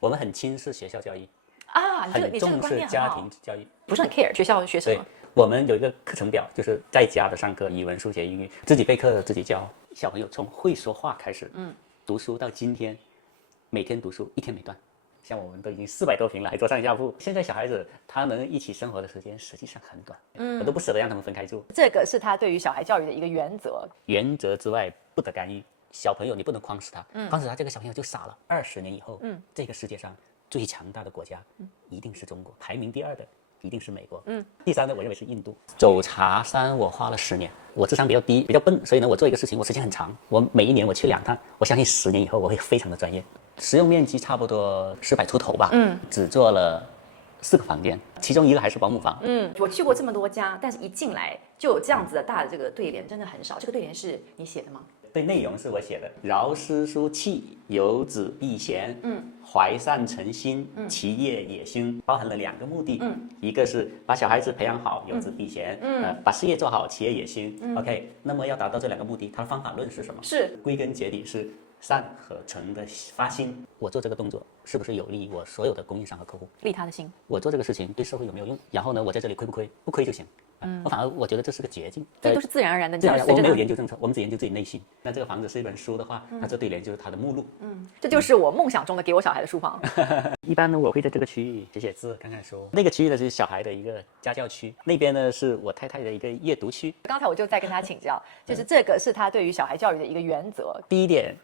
我们很轻视学校教育啊，你这个很重视家庭教育，不是很 care 学校学什么。我们有一个课程表，就是在家的上课，语文、数学、英语，自己备课自己教。小朋友从会说话开始，读书到今天，每天读书，一天没断。像我们都已经400多平了，还做上下铺。现在小孩子他能一起生活的时间实际上很短，我都不舍得让他们分开住。这个是他对于小孩教育的一个原则。原则之外不得干预。小朋友你不能框死他，框死他这个小朋友就傻了。20年以后，这个世界上最强大的国家一定是中国，排名第2的一定是美国，第3的我认为是印度。走茶山我花了10年，我智商比较低，比较笨，所以呢，我做一个事情我时间很长，我每一年我去2趟，我相信10年以后我会非常的专业。使用面积差不多400出头吧，只做了4个房间，其中1个还是保姆房。我去过这么多家，但是一进来就有这样子的大的这个对联，真的很少。这个对联是你写的吗？对，内容是我写的。饶诗书气，有子必贤。怀善诚心，其业也兴。包含了2个目的。一个是把小孩子培养好，有子必贤。把事业做好，企业也兴。OK， 那么要达到这2个目的，它的方法论是什么？是归根结底是善和诚的发心。我做这个动作是不是有利于我所有的供应商和客户？利他的心。我做这个事情对社会有没有用？然后呢，我在这里亏不亏？不亏就行。我反而我觉得这是个捷径，这都是自然而然的。自然而然，我们没有研究政策，我们只研究自己内心。那这个房子是一本书的话，那这对联就是它的目录。这就是我梦想中的给我小孩的书房。一般呢，我会在这个区域写写字、看看书。那个区域呢是小孩的一个家教区，那边呢是我太太的一个阅读区。刚才我就在跟他请教，就是这个是他对于小孩教育的一个原则。第一点，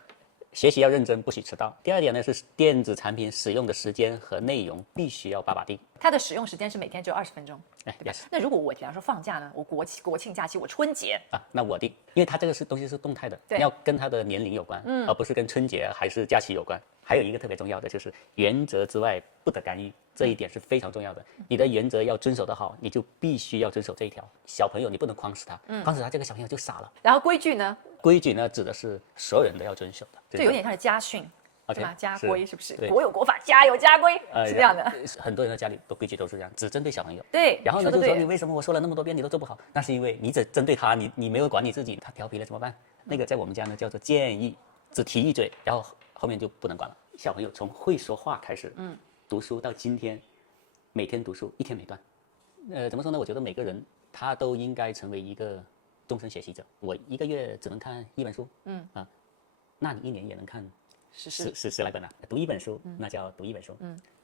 学习要认真，不许迟到。第2点呢是电子产品使用的时间和内容必须要把定。它的使用时间是每天只有20分钟。yes。那如果我比方说放假呢，我国庆假期，我春节啊，那我定，因为它这个东西是动态的，要跟他的年龄有关，而不是跟春节还是假期有关。还有一个特别重要的就是原则之外不得干预，这一点是非常重要的。你的原则要遵守得好，你就必须要遵守这一条。小朋友你不能框死他，框死他这个小朋友就傻了。然后规矩呢？规矩呢指的是所有人都要遵守的，就有点像是家训。对吧？家规是不是？对，国有国法，家有家规，是这样的。很多人的家里的规矩都是这样，只针对小朋友。对。然后呢，就说你为什么我说了那么多遍你都做不好？那是因为你只针对他，你没有管你自己，他调皮了怎么办？那个在我们家呢叫做建议，只提一嘴，然后后面就不能管了。小朋友从会说话开始，读书到今天，每天读书，一天没断。怎么说呢？我觉得每个人他都应该成为一个终身学习者。我1个月只能看1本书，那你1年也能看十来本了。读1本书，那叫读1本书。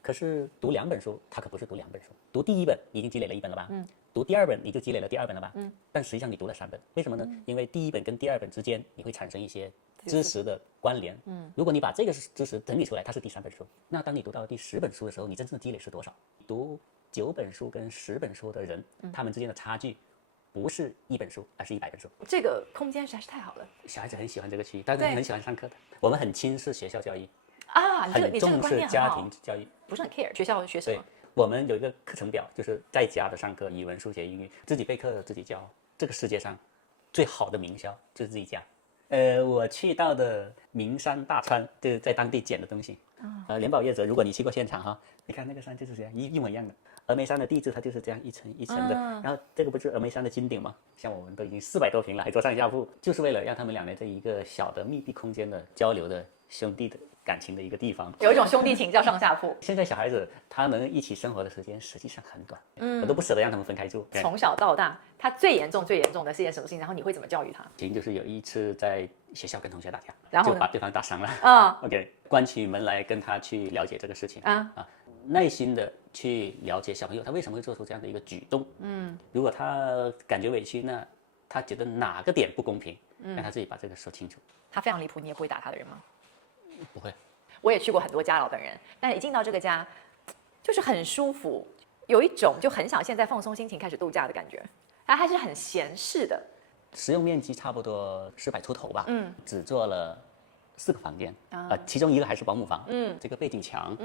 可是读2本书，它可不是读2本书。读第1本，你已经积累了1本了吧？读第2本，你就积累了第2本了吧？但实际上你读了3本，为什么呢？因为第1本跟第2本之间，你会产生一些知识的关联。如果你把这个知识整理出来，它是第3本书。那当你读到第10本书的时候，你真正的积累是多少？读9本书跟10本书的人，他们之间的差距不是1本书，而是100本书。这个空间实在是太好了。小孩子很喜欢这个区域，大家很喜欢上课的。我们很轻视学校教育啊，很重视家庭教育，不是很 care 学校学什么。我们有一个课程表，就是在家的上课，语文、数学、英语，自己备课自己教。这个世界上最好的名校就是自己家。我去到的名山大川，就是在当地捡的东西。联保业者，如果你去过现场哈，你看那个山就是这样一模一样的。峨眉山的地质它就是这样一层一层的，然后这个不是峨眉山的金顶吗？像我们都已经400多平了，还做上下铺，就是为了让他们2人在一个小的密闭空间的交流的兄弟的感情的一个地方。有一种兄弟情叫上下铺。现在小孩子他能一起生活的时间实际上很短，我都不舍得让他们分开住。从小到大，他最严重的是件什么事情？然后你会怎么教育他？其实就是有一次在学校跟同学打架，然后就把对方打伤了。OK， 关起门来跟他去了解这个事情耐心的去了解小朋友他为什么会做出这样的一个举动。如果他感觉委屈，那他觉得哪个点不公平，让他自己把这个说清楚。他非常离谱，你也不会打他的人吗？不会。我也去过很多家老本人，但一进到这个家，就是很舒服，有一种就很想现在放松心情开始度假的感觉。他还是很闲适的。使用面积差不多400出头吧，只做了4个房间，其中1个还是保姆房。这个背景墙，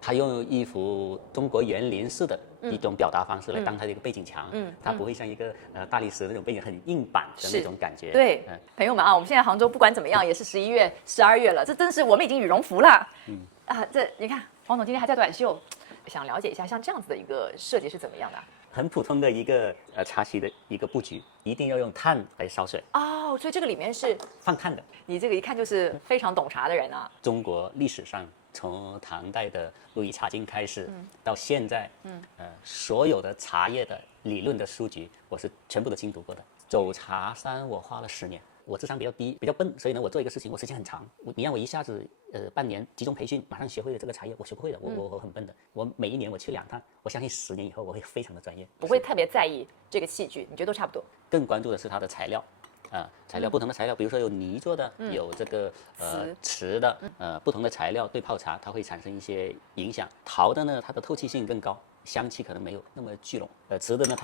他用一幅中国园林式的一种表达方式来当它的一个背景墙，它不会像一个大理石那种背景很硬板的那种感觉。对，朋友们啊，我们现在杭州不管怎么样也是11月、12月了，这真是我们已经羽绒服了。这你看，黄总今天还在短袖，想了解一下像这样子的一个设计是怎么样的？很普通的一个茶席的一个布局，一定要用炭来烧水。所以这个里面是放炭的。你这个一看就是非常懂茶的人啊。中国历史上从唐代的陆羽茶经开始，到现在，所有的茶叶的理论的书籍，我是全部都精读过的。走茶山我花了10年。我智商比较低，比较笨，所以呢，我做一个事情，我时间很长。你让我一下子半年集中培训，马上学会了这个茶叶，我学不会的。我很笨的。我每一年我去2趟，我相信10年以后我会非常的专业。不会特别在意这个器具，你觉得都差不多？更关注的是它的材料。材料不同的材料，比如说有泥做的，有这个瓷的，不同的材料对泡茶它会产生一些影响。陶的呢，它的透气性更高，香气可能没有那么聚拢。瓷的呢，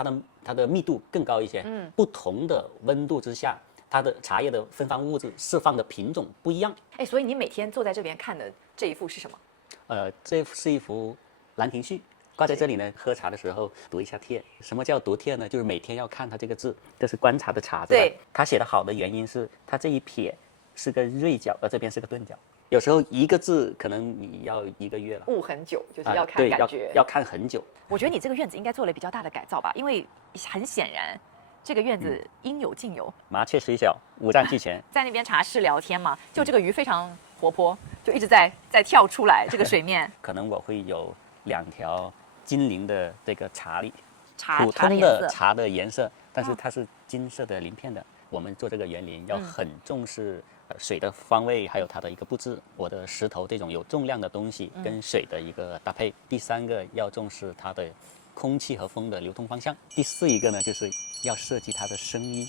它的密度更高一些。不同的温度之下，它的茶叶的芬芳物质释放的品种不一样。哎，所以你每天坐在这边看的这一幅是什么？这是一幅《兰亭序》。挂在这里呢，喝茶的时候读一下帖。什么叫读帖呢？就是每天要看它这个字，这是观察的茶字。对，它写的好的原因是它这一撇是个锐角，这边是个钝角。有时候一个字可能你要1个月了，悟很久，就是要看对，感觉，要看很久。我觉得你这个院子应该做了比较大的改造吧，因为很显然这个院子应有尽有。麻雀虽小，五脏俱全。在那边茶室聊天嘛，就这个鱼非常活泼，就一直在跳出来这个水面。可能我会有2条金鳞的这个茶粒，茶普通的的茶的颜色，但是它是金色的鳞片的。我们做这个园林要很重视水的方位，还有它的一个布置。我的石头这种有重量的东西跟水的一个搭配。第3个要重视它的空气和风的流通方向。第4一个呢，就是要设计它的声音。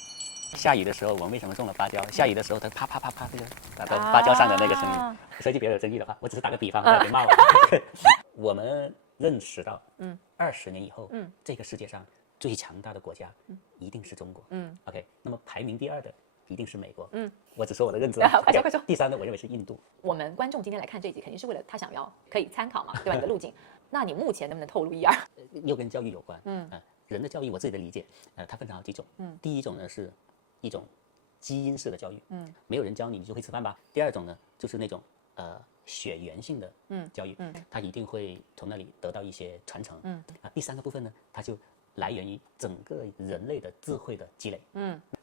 下雨的时候，我们为什么种了芭蕉？下雨的时候，它啪啪啪啪，这个打到芭蕉上的那个声音。设计比较有争议的话，我只是打个比方，不要别骂我。我们认识到，20年以后，这个世界上最强大的国家一定是中国。OK， 那么排名第2的一定是美国。我只说我的认知。快说快说。第3呢，我认为是印度。我们观众今天来看这一集，肯定是为了他想要可以参考嘛，对吧？你的路径。那你目前能不能透露1、2？又跟教育有关。人的教育，我自己的理解，它分成好几种。第一种呢是一种基因式的教育。没有人教你，你就会吃饭吧。第2种呢，就是那种血缘性的教育，它一定会从那里得到一些传承。第3个部分呢，它就来源于整个人类的智慧的积累。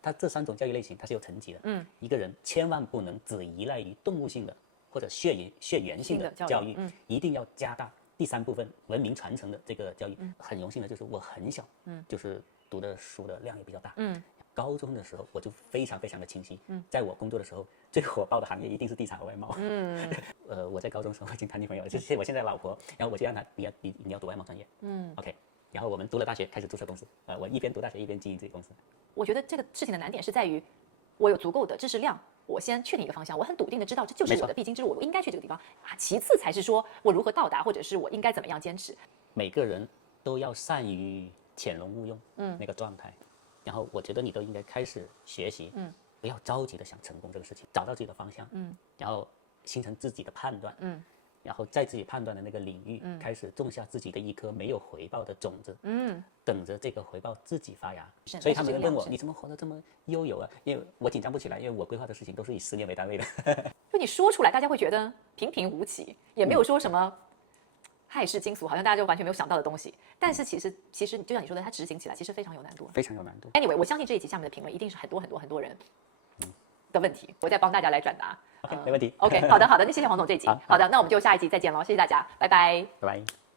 它这3种教育类型它是有层级的。一个人千万不能只依赖于动物性的或者血缘性的教育，一定要加大第3部分文明传承的这个教育。很荣幸的就是我很小，就是读的书的量也比较大。高中的时候我就非常非常的清晰。在我工作的时候，最火爆的行业一定是地产和外贸。我在高中时候已经谈女朋友了，就是我现在老婆，然后我就让她你要读外贸专业。OK， 然后我们读了大学开始注册公司。我一边读大学一边经营自己公司。我觉得这个事情的难点是在于，我有足够的知识量，我先确定一个方向，我很笃定的知道这就是我的必经之路，我应该去这个地方啊。其次才是说我如何到达，或者是我应该怎么样坚持。每个人都要善于潜龙勿用那个状态。然后我觉得你都应该开始学习，不要着急的想成功这个事情，找到自己的方向，然后形成自己的判断，然后在自己判断的那个领域，开始种下自己的一颗没有回报的种子，等着这个回报自己发芽。所以他们问我，你怎么活得这么悠游啊？因为我紧张不起来，因为我规划的事情都是以10年为单位的。就你说出来，大家会觉得平平无奇，也没有说什么骇世惊俗，好像大家就完全没有想到的东西。但是其实就像你说的，它执行起来其实非常有难度，非常有难度。Anyway， 我相信这一集下面的评论一定是很多人的问题，我再帮大家来转达。OK， 没问题。OK， 好的，那谢谢黄总这一集。好的，那我们就下一集再见喽，谢谢大家，拜拜。拜拜。